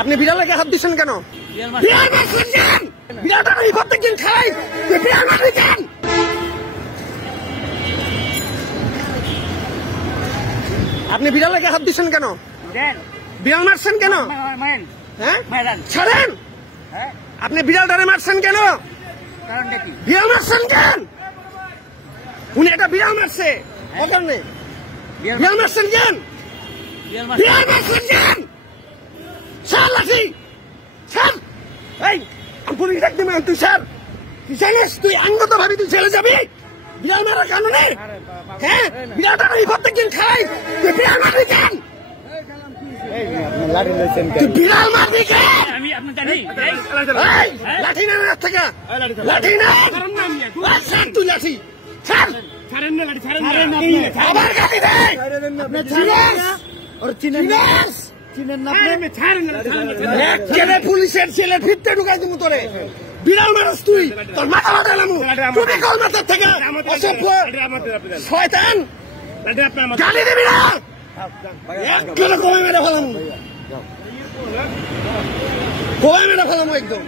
আপনি বিড়ালকে হাত দিচ্ছেন কেন? বিড়াল মারছেন কেন? বিড়ালটা এই প্রত্যেকদিন খাই, বিড়াল মারলি কেন? আপনি বিড়ালকে হাত দিচ্ছেন কেন? বিড়াল মারছেন কেন? হ্যাঁ ছাড়েন। আপনি বিড়ালটারে মারছেন কেন? বিড়াল মারছেন কেন? উনি একটা বিড়াল মারছে অকারণে। বিড়াল মারছেন কেন? বিড়াল মারছেন কেন? স্যার লাঠি স্যার, এই পুলিশ ডাকতে মান তুই স্যার, তুই জানিস তুই আইনগত ভাবে তুই জেলে যাবি বিড়াল মারার কারণে? হ্যাঁ বিড়ালটা এই প্রত্যেকদিন খাই, তুই বিড়াল মারবি কেন? তুই বিড়াল মারবি কেন? লাঠি না রাত থেকে লাঠি না স্যার, তুই লাঠি স্যার আবার গাড়ি দেয় পুলিশের ছেলে ফিরতে ঢুকাই তুমি তোরে বিড়াল মানুষ তুই তোর মাথা বাটালাম মাথার থেকে শয়তান গালি দিবি না কমে মেরে ফেলাম, কমে মেরে ফেলাম একদম।